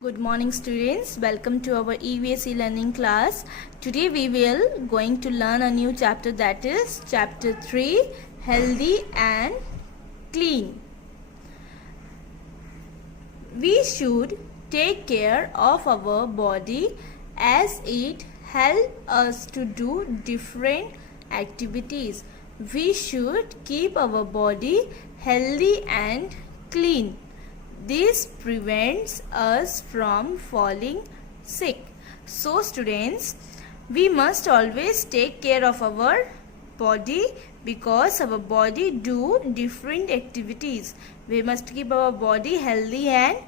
Good morning students, welcome to our EVS learning class. Today we will going to learn a new chapter, that is chapter 3, healthy and clean. We should take care of our body as it helps us to do different activities. We should keep our body healthy and clean. This prevents us from falling sick. So students, we must always take care of our body because our body do different activities. We must keep our body healthy and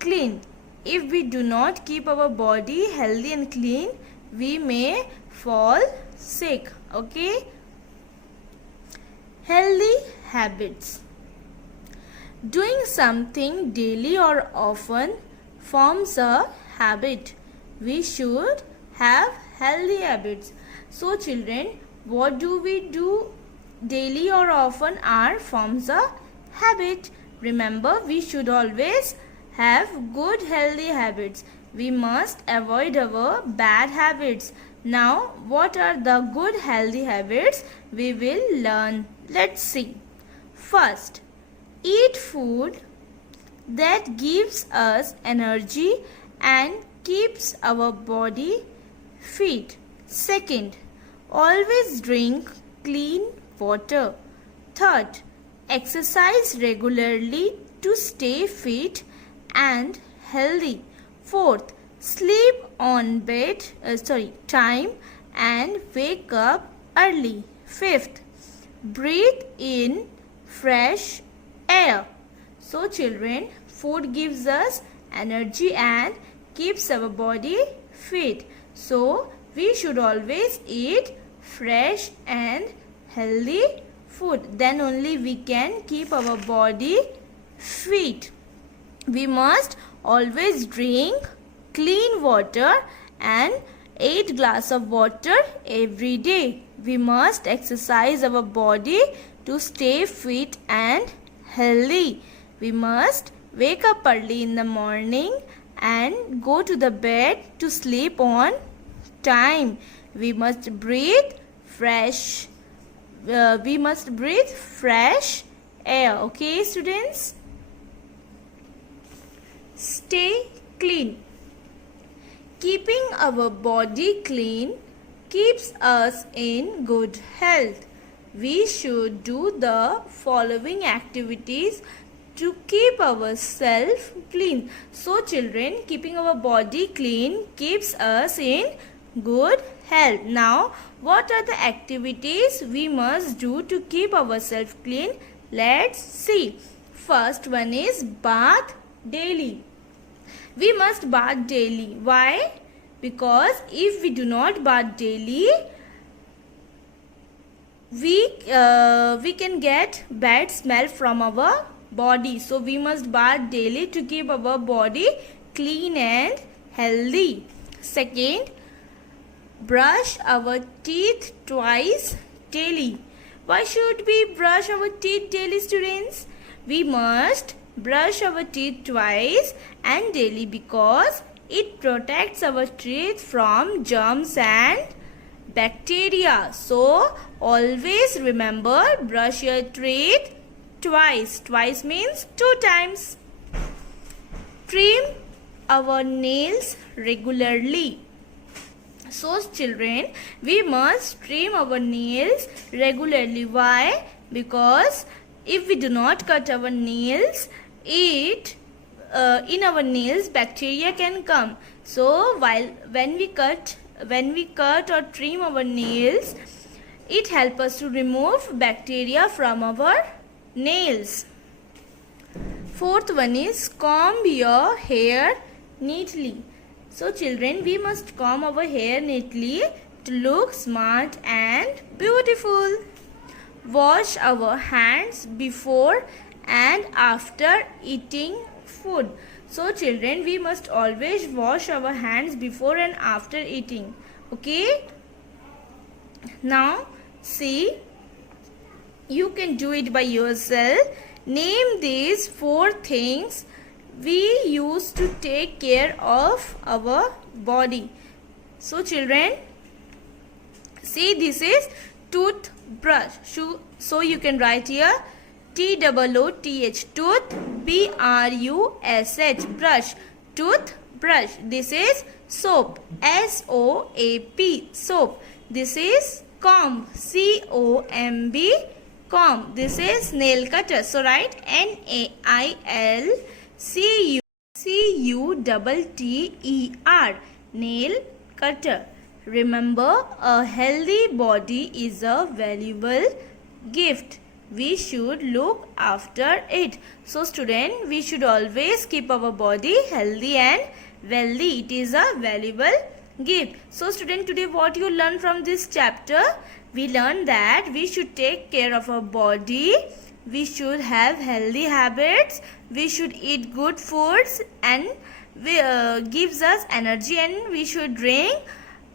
clean. If we do not keep our body healthy and clean, we may fall sick. Okay? Healthy habits. Doing something daily or often forms a habit. We should have healthy habits. So children, what do we do daily or often forms a habit. Remember, we should always have good healthy habits. We must avoid our bad habits. Now, what are the good healthy habits we will learn? Let's see. First, eat food that gives us energy and keeps our body fit. Second, always drink clean water. Third, exercise regularly to stay fit and healthy. Fourth, sleep on time and wake up early. Fifth, breathe in fresh air. So children, food gives us energy and keeps our body fit. So we should always eat fresh and healthy food. Then only we can keep our body fit. We must always drink clean water and 8 glasses of water every day. We must exercise our body to stay fit and healthy. We must wake up early in the morning and go to the bed to sleep on time. We must breathe fresh air. Okay students? Stay clean. Keeping our body clean keeps us in good health. We should do the following activities to keep ourselves clean. So children, keeping our body clean keeps us in good health. Now, what are the activities we must do to keep ourselves clean? Let's see. First one is bath daily. We must bath daily. Why? Because if we do not bath daily, we can get bad smell from our body. So we must bath daily to keep our body clean and healthy. Second, brush our teeth twice daily. Why should we brush our teeth daily, students? We must brush our teeth twice and daily because it protects our teeth from germs and bacteria. So always remember, brush your teeth twice. Twice means 2 times. Trim our nails regularly. So children, we must trim our nails regularly. Why? Because if we do not cut our nails, in our nails bacteria can come. So when we cut or trim our nails, it helps us to remove bacteria from our nails. Fourth one is comb your hair neatly. So children, we must comb our hair neatly to look smart and beautiful. Wash our hands before and after eating food. So children, we must always wash our hands before and after eating. Okay? Now see, you can do it by yourself. Name these 4 things we use to take care of our body. So children, see, this is toothbrush. So you can write here TOOTH, tooth, BRUSH, brush, toothbrush. This is soap, SOAP, soap. This is comb, COMB, comb. This is nail cutter. So write NAILCUTTER, nail cutter. Remember, a healthy body is a valuable gift. We should look after it. So student, we should always keep our body healthy and wealthy. It is a valuable gift. So student, today what you learn from this chapter? We learned that we should take care of our body. We should have healthy habits. We should eat good foods and gives us energy, and we should drink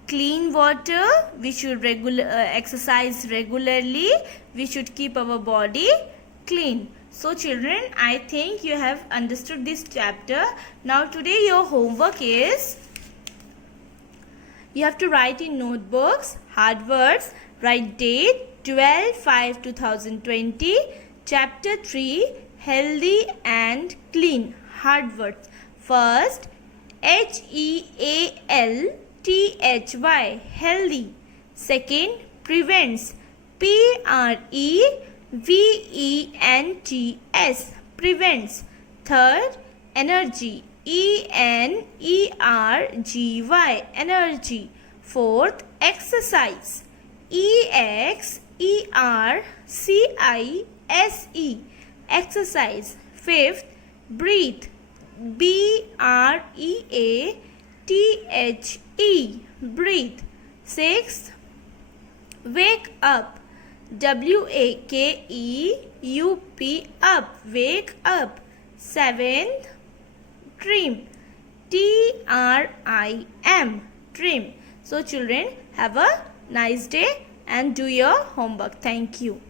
clean water. We should exercise regularly. We should keep our body clean. So children, I think you have understood this chapter. Now today your homework is, you have to write in notebooks hard words. Write date 12/5/2020, chapter 3, healthy and clean. Hard words. First, HEALTHY, healthy. Second, prevents, PREVENTS, prevents. Third, energy, ENERGY, energy. Fourth, exercise, EXERCISE, exercise. Fifth, breathe, BREATHE, breathe. Sixth, wake up, WAKEUP, up, wake up. Seventh, trim, TRIM, trim. So children, have a nice day and do your homework. Thank you.